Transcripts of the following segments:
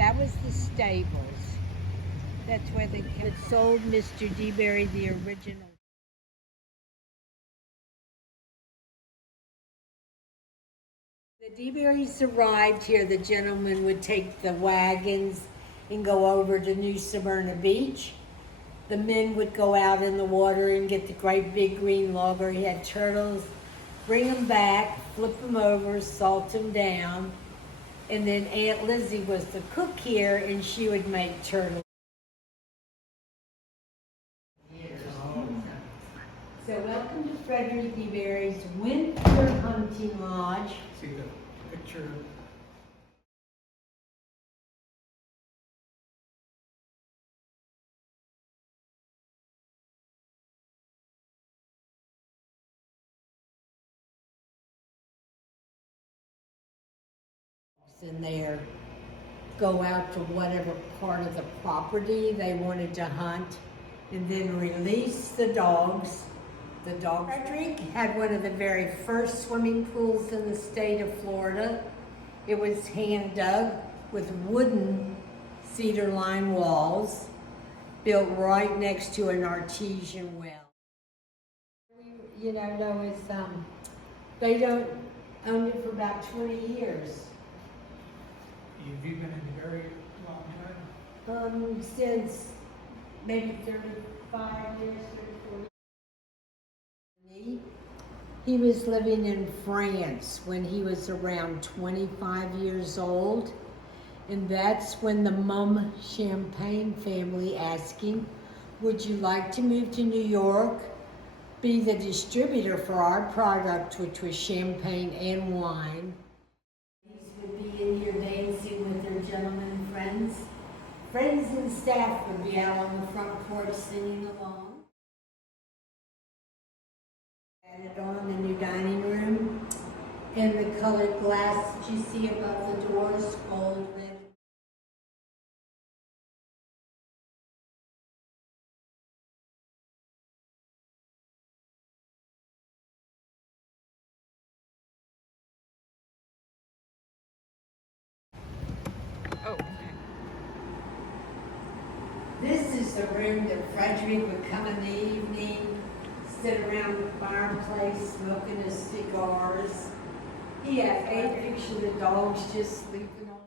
That was the stables. That's where they sold Mr. Debary the original. The Debarys arrived here. The gentleman would take the wagons and go over to New Smyrna Beach. The men would go out in the water and get the great big green logger. He had turtles, bring them back, flip them over, salt them down. And then Aunt Lizzie was the cook here, and she would make turtle. So welcome to Frederick Debary's Winter Hunting Lodge. See the picture. In there, go out to whatever part of the property they wanted to hunt, and then release the dogs. The dog Frederick had one of the very first swimming pools in the state of Florida. It was hand dug with wooden cedar line walls built right next to an artesian well. You know, they don't own it for about 20 years. Have you been in Debary a long time? Since maybe 35 years, 34 years. He was living in France when he was around 25 years old. And that's when the Mum Champagne family asked him, would you like to move to New York, be the distributor for our product, which was champagne and wine? Would be in here dancing with their gentlemen friends. Friends and staff would be out on the front porch singing along. Added on the new dining room, and the colored glass that you see above the doors, gold, red. Oh, okay. This is the room that Frederick would come in the evening, sit around the fireplace, smoking his cigars. He had a picture of the dogs just sleeping on.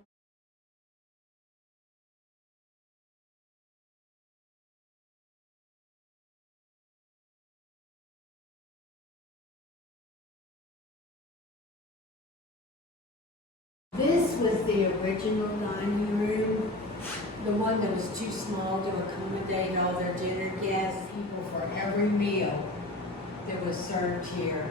This was the original dining room, the one that was too small to accommodate all their dinner guests, people for every meal that was served here.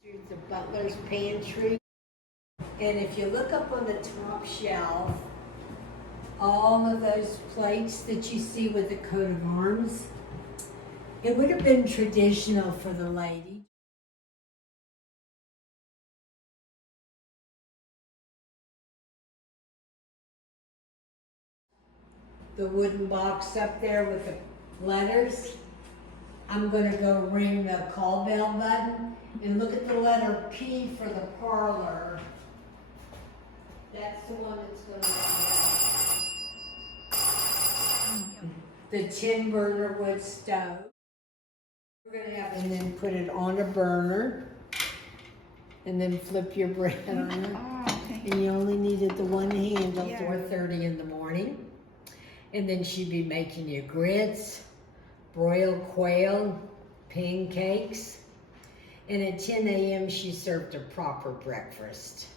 Here's the butler's pantry. And if you look up on the top shelf, all of those plates that you see with the coat of arms, it would have been traditional for the lady. The wooden box up there with the letters. I'm going to go ring the call bell button and look at the letter P for the parlor. That's the one that's going to be the tin burner wood stove. We're going to have, and then put it on a burner, and then flip your bread on it. Oh, okay. And you only needed the one handle, Yeah. 4:30 in the morning. And then she'd be making you grits, broiled quail, pancakes. And at 10 a.m. she served a proper breakfast.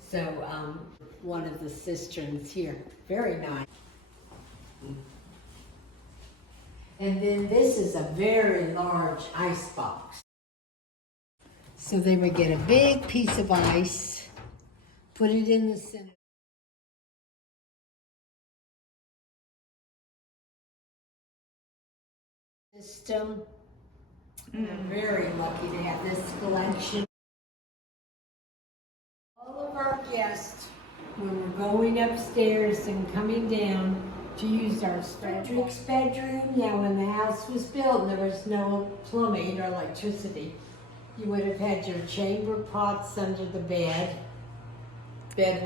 So one of the cisterns here, very nice. And then this is a very large ice box. So they would get a big piece of ice, put it in the center. System. We're very lucky to have this collection. All of our guests, when we're going upstairs and coming down to use our Frederick's bedroom. Yeah, when the house was built and there was no plumbing or electricity, you would have had your chamber pots under the bed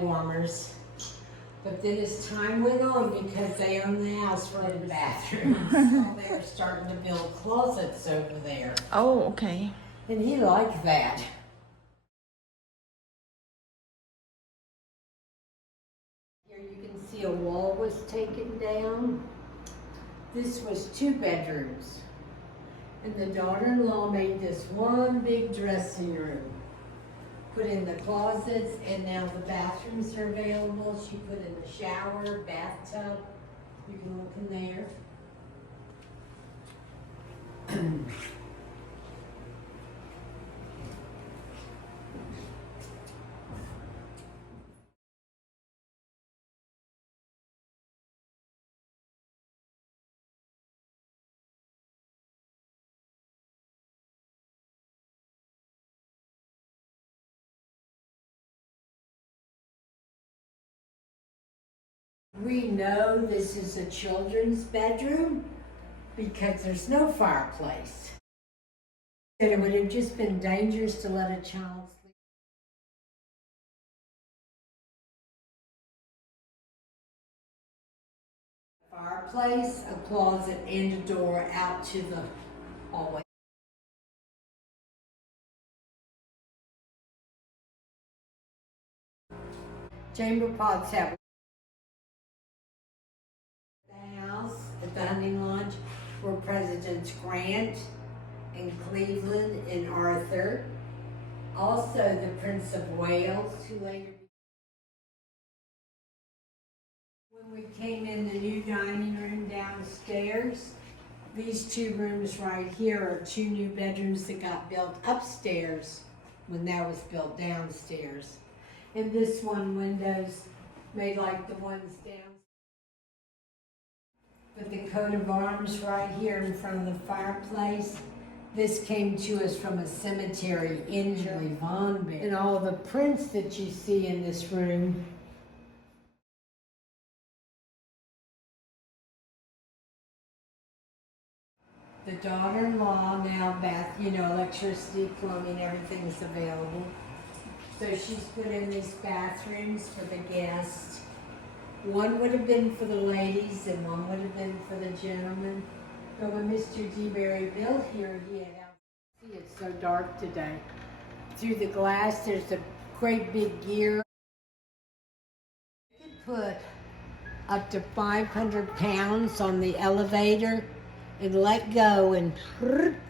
warmers. But then as time went on, because they owned the house for the bathrooms, so they were starting to build closets over there. Oh, okay. And he liked that. Here you can see a wall was taken down. This was 2 bedrooms. And the daughter-in-law made this one big dressing room. Put in the closets, and now the bathrooms are available. She put in the shower, bathtub. You can look in there. We know this is a children's bedroom because there's no fireplace. And it would have just been dangerous to let a child sleep. Fireplace, a closet, and a door out to the hallway. Chamber pots have the house at the hunting lodge were Presidents Grant and Cleveland and Arthur. Also the Prince of Wales, who later. When we came in the new dining room downstairs, these 2 rooms right here are 2 new bedrooms that got built upstairs when that was built downstairs. And this one, windows made like the ones down. But the coat of arms right here in front of the fireplace, this came to us from a cemetery in Von. And all the prints that you see in this room the daughter-in-law now, electricity, plumbing, everything's available. So she's put in these bathrooms for the guests. One would have been for the ladies and one would have been for the gentlemen. But when Mr. Debary built here, he had out. See, it's so dark today. Through the glass, there's a great big gear. You could put up to 500 pounds on the elevator and let go, and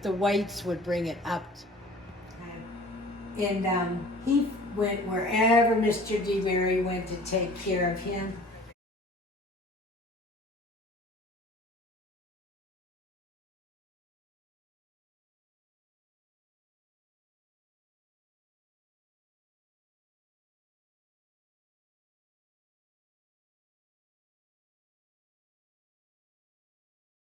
the weights would bring it up. And he went wherever Mr. Debary went to take care of him.